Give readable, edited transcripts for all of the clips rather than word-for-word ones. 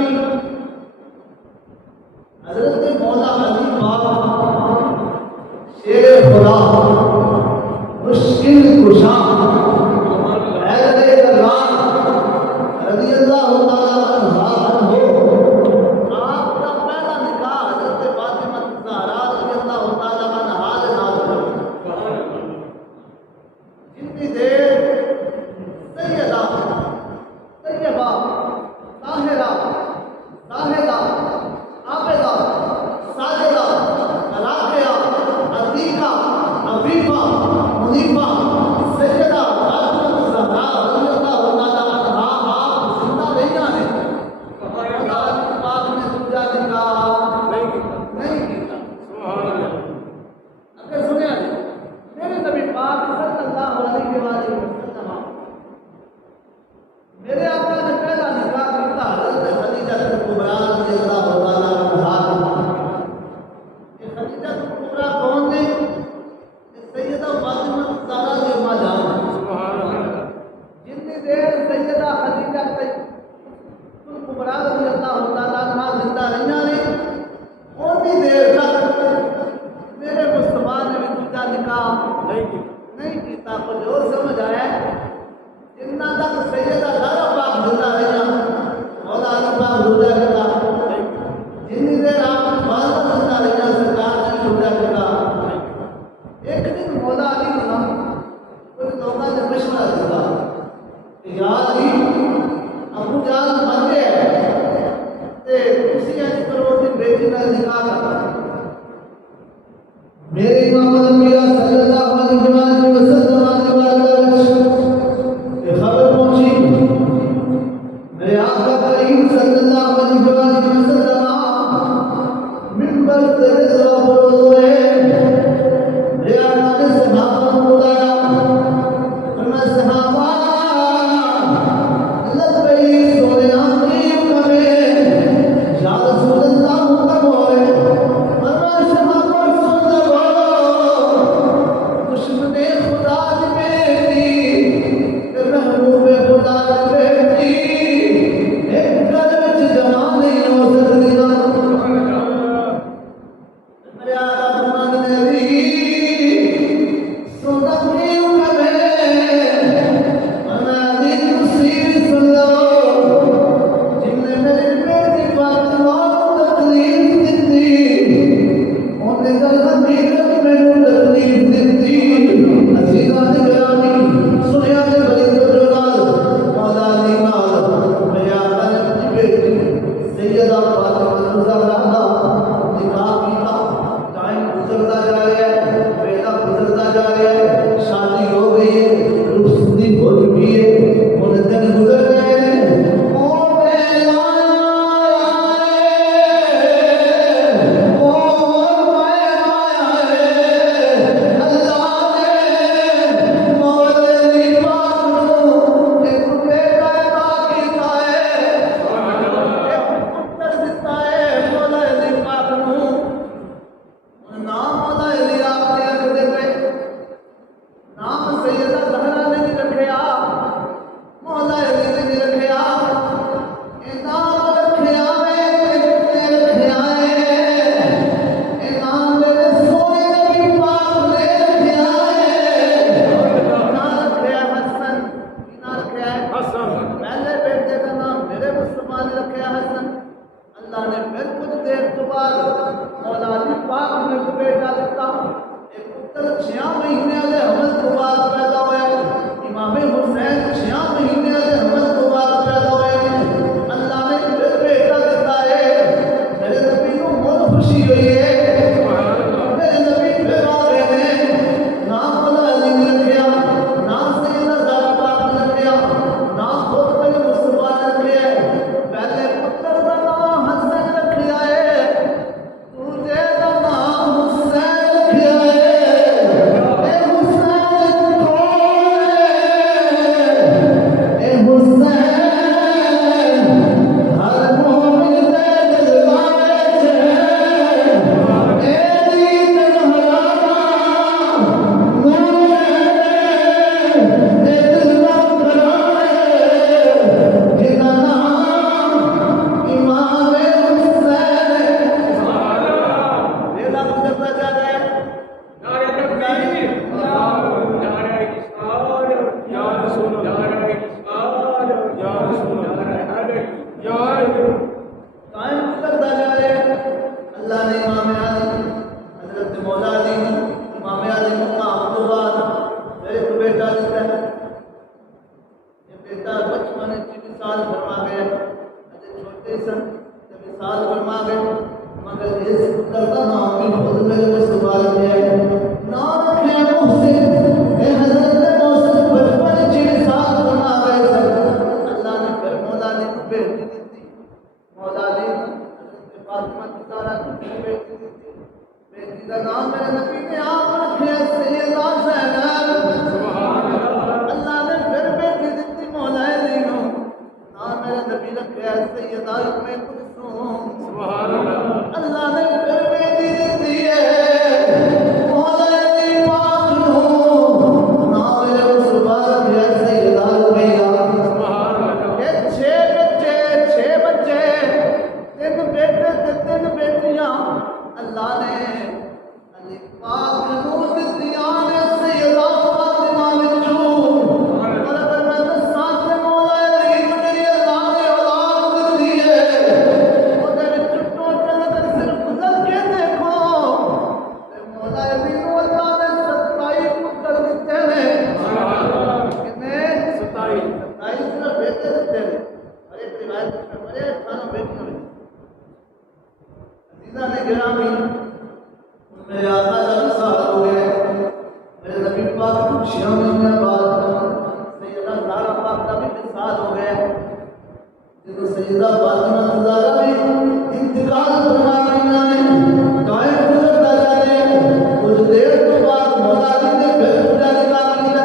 नबी हजरत मौला अली पाक शेर खुदा मुश्किल कुशा नहीं किया को जो समझ आया जिन्ना तक सैयदा सारा पाक होता है मौला अली पाक होता है जिन्नी देर आप मालूम होता है सरकार ने होता है एक दिन मौला अली ने कुछ लोगों ने मशवरा दिया कि यार अली अबू जान मर गए ते उसी अज करो दिन बेटी का निकाह कर मेरे इमाम अंबिया सल्लल्लाहु अलैहि वसल्लम के खबर पहुंची मेरे आका करीम सल्लल्लाहु अलैहि वसल्लम मिंबर से ज़वाब हुए मेरे आका ने सहाबा को बुलाया फरमाया सहाबा लब्बई सोने आमी करे या रसूल अल्लाह हुक्म होए फरमाया सहाबा छोटे सन मिसाल फरमा गए मगर इस पुत्र का नाम भी खुद मेरे को सवाल किया है नाम है मोहसिन ए हजरत मोहसिन बचपन 6 साल फरमा गए सर अल्लाह ने फिर मौला अली को बेटी दी थी मौला अली हजरत फातिमा की सारा बेटी दी थी बेटी का नाम मेरे नबी ने आप रखे सैयदा ज़ैनब सुभान अल्लाह अल्लाह ने फिर बेटी दी थी मौला अली को नाम मेरे नबी रखे सैयदा उम्मे कुलसूम सुभान अल्लाह अल्लाह ने फिर बेटी दी है मौला अली पाक को नाम मेरे सुभान अल्लाह सैयदा रुकैया सुभान अल्लाह ये 6 बच्चे 3 बेटे ते 3 बेटियां अल्लाह ने अली पाक को दिया ने सैयदा फातिमा विचू और अगर मैं साथ में मौला अली मेरी अल्लाह ने औलाद दी है ओदे विच टोटल अगर सिर्फ गुजर के देखो ते मौला अली को अल्लाह ने 27 पुत्र दिते ने सुभान अल्लाह कितने 27 सिर्फ बेटे दिते ने और एक रिवायत में बड़े 18 बेटियां अजीजा ने गिरामी मेरे आका जब साल हो गए मेरे नबी पाक को 6 महीने बाद सैयदा ज़हरा पाक का भी साल हो गया जब सैयदा फातिमा ज़हरा भी इंतकाल फरमा गई ने कायम गुजरता जाने कुछ देर के बाद मौला अली ने फिर पूजा निकाह किया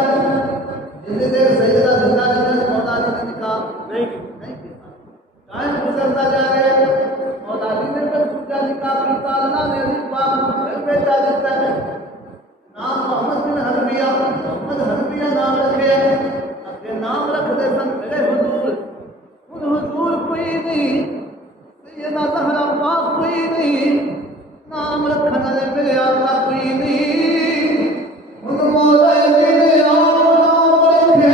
जितनी देर सैयदा जिंदा रही मौला अली ने निकाह नहीं किया कायम गुजरता जाने मौला अली ने फिर पूजा निकाह किया अल्लाह ने अली पाक बेटा देता है नाम मोहम्मद बिन हनफिया नाम रखे अपने नाम रख दे सन मेरे हुजूर खुद हुजूर कोई नहीं सैयदा ज़हरा पाक कोई नहीं नाम रखने वाले मेरे आका कोई नहीं खुद मौला अली ने आप नाम रखे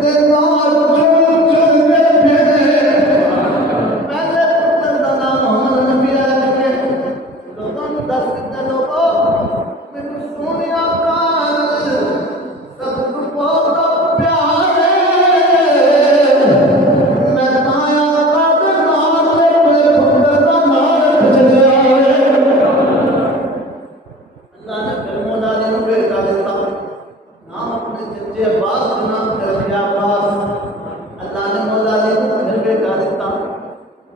ते नाम चुन बैठे पहले पुत्र का नाम मोहम्मद हनफिया रखे लोगों ने दस कितने लोगों मैंने सोने आका सब तो बहुत प्यार है मैं ताया का नाम ले पुत्र का नाम रख दिया अल्लाह ने फिर मौला अली को बेटा देता नाम अपने चचे अब्बास का नाम कर दिया अब्बास अल्लाह ने मौला अली को फिर बेटा देता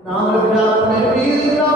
नाम रखा अपने वीर का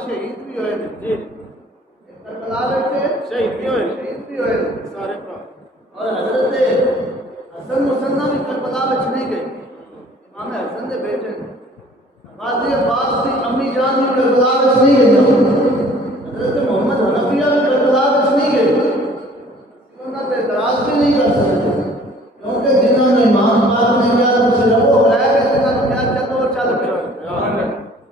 शहीद भी होए जी करबला में शहीद भी होए सारे और हजरत हसन मुसन्ना भी करबला में नहीं गए इमाम हसन के बेटे गाजी अब्बास की अम्मी जान भी करबला में नहीं गई हजरत